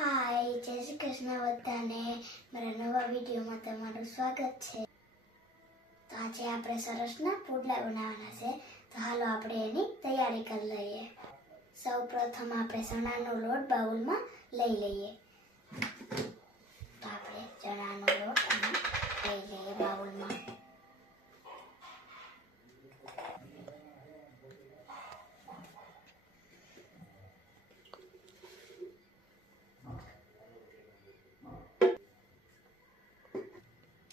हाय जय श्री कृष्ण बधाने मारा नवा विडियो में तमारुं स्वागत है। तो आज आपणे सरसना पुडला बनाववाना छे, तो हालो आपणे एनी तैयारी कर लईए। सौ प्रथम आपणे चणानो लोट बाउल में लई लईए। तो आपणे चणानो लोट लई लईए बाउल में।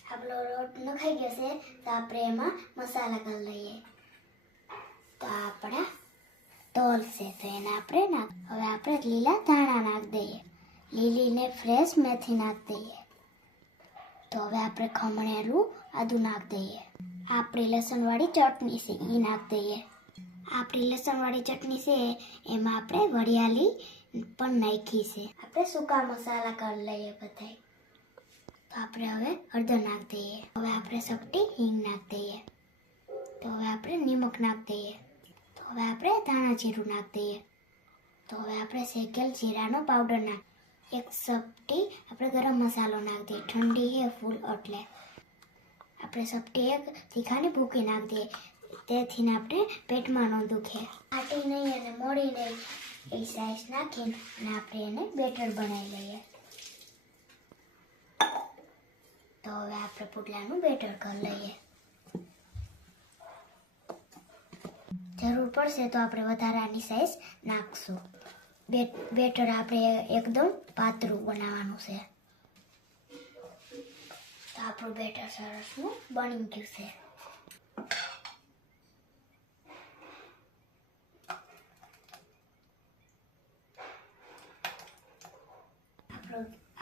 आपणो लोट नखाई गयो छे, तो आपणे एमां मसाला कर लईए। तो आपणे तोल छे तो एने आपणे नाख। हवे आपणे लीला धाणा नाख दईए। લીલી ને ફ્રેશ મેથી નાખ દઈએ। તો હવે આપણે ખમણેલું આદુ નાખ દઈએ। આપણી લસણવાળી ચટણી છે એ નાખ દઈએ। આપણી લસણવાળી ચટણી છે એમાં આપણે વરિયાળી પણ નાખી છે। આપણે સૂકા મસાલા કરી લઈએ બધાય। તો આપણે હવે હળદર નાખ દઈએ। હવે આપણે ચપટી હિંગ નાખ દઈએ। તો હવે આપણે નિમક નાખ દઈએ। તો હવે આપણે ધાણા જીરું નાખ દઈએ। તો હવે આપણે શેકેલ જીરાનો પાવડર નાખ। एक चपटी આપણે ગરમ મસાલો નાખ દઈએ। ઠંડી હે ફૂલ એટલે આપણે ચપટી એક તીખાની ભૂકી નાખ દઈએ, તેથી આપણે પેટમાં ન દુખે। આટી નહીં અને મોડી નહીં એ સાઈઝ નાખીને અને આપણે એને બેટર બનાવી લઈએ। તો હવે આપણે પુડલાનું બેટર કરી લઈએ। જરૂર પડશે તો આપણે વધારાની સાઈઝ નાખશું। બેટર આપણે એકદમ પાતળું બનાવવાનું છે। તો આપણું બેટર સરસનું બની ગયું છે।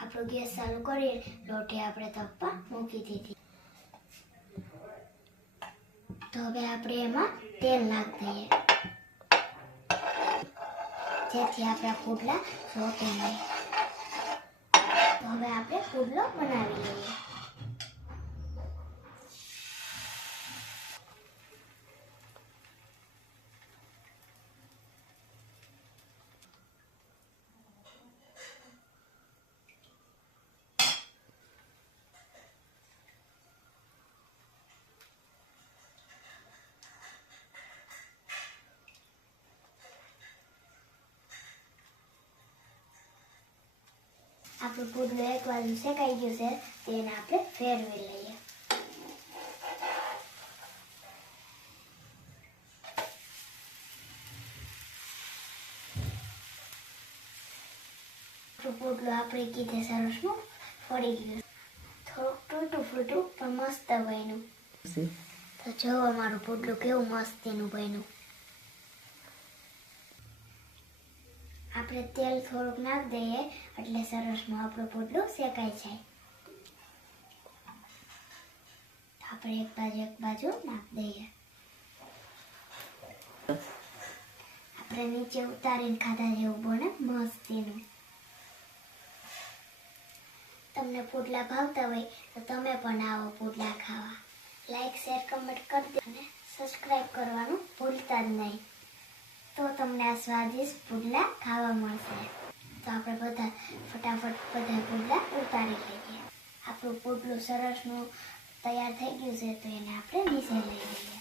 આપણો ગેસ ચાલુ કરી લોટી આપણે તપવા મૂકી દીધી। તો હવે આપણે એમાં તેલ નાખ દઈએ, જેથી આપણા પુડલા ચોટે નહીં। તો હવે આપણે પુડલો બનાવી લઈએ। આપણું પુડલું એક બાજુ શેકાઈ ગયું છે, તેને આપણે ફેરવી લઈએ। આપણું પુડલું આપણે કીધે સરસનું ફળી ગયું, થોડુંક તૂટું ફૂટું પણ મસ્ત બન્યું। તો જો અમારું પુડલું કેવું મસ્તીનું બન્યું। આપણે તેલ થોડુંક નાખ દઈએ એટલે સરસનું આપણું પુડલું શેકાઈ જાય। આપણે એક બાજુ નાખ દઈએ। આપણે નીચે ઉતારીને ખાધા જેવું બને મસ્તીનું। તમને પુડલા ભાવતા હોય તો તમે પણ આવો પુડલા ખાવા। લાઈક શેર કમેન્ટ કરી દો અને સબસ્ક્રાઇબ કરવાનું ભૂલતા જ નહીં, તો તમને આ સ્વાદિષ્ટ પુડલા ખાવા મળશે। તો આપણે બધા ફટાફટ બધા પુડલા ઉતારી લઈએ। આપણું પુડલું સરસનું તૈયાર થઈ ગયું છે, તો એને આપણે નીચે લઈ લઈએ।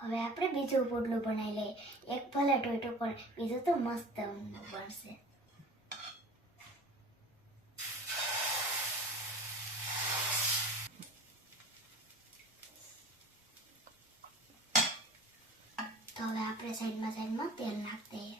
હવે આપણે બીજું પુડલું બનાવી લઈએ। એક ભલે ટોટું પણ બીજું તો મસ્ત બનશે। તો હવે આપણે સાઈડમાં તેલ નાખ દઈએ।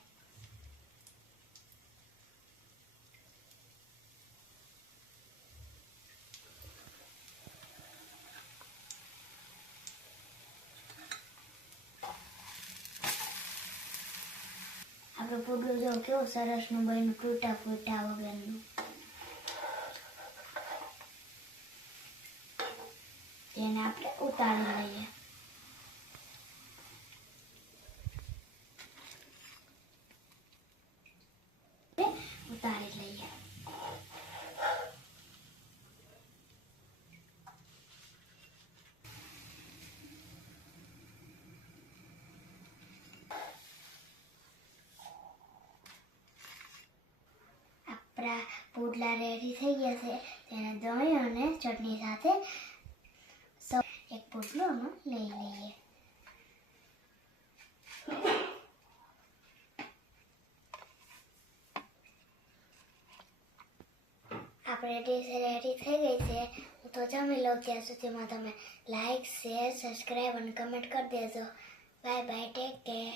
આપણું પુડલું જો કેવું સરસનું બન્યું, તૂટા ફૂટા વગરનું। તેને આપણે ઉતારી લઈએ। ઉતારી લઈએ। આપણા પુડલા રેડી થઈ ગયા છે. તેને દહીં અને ચટણી સાથે એક પુડલો આમાં લઈ લઈએ. આપણે ડીશ રેડી થઈ ગઈ છે. હું તો જમી લઉં. ત્યાં સુધીમાં તમે લાઈક, શેર, સબસ્ક્રાઈબ અને કમેન્ટ કરી દેજો. Bye bye, take care.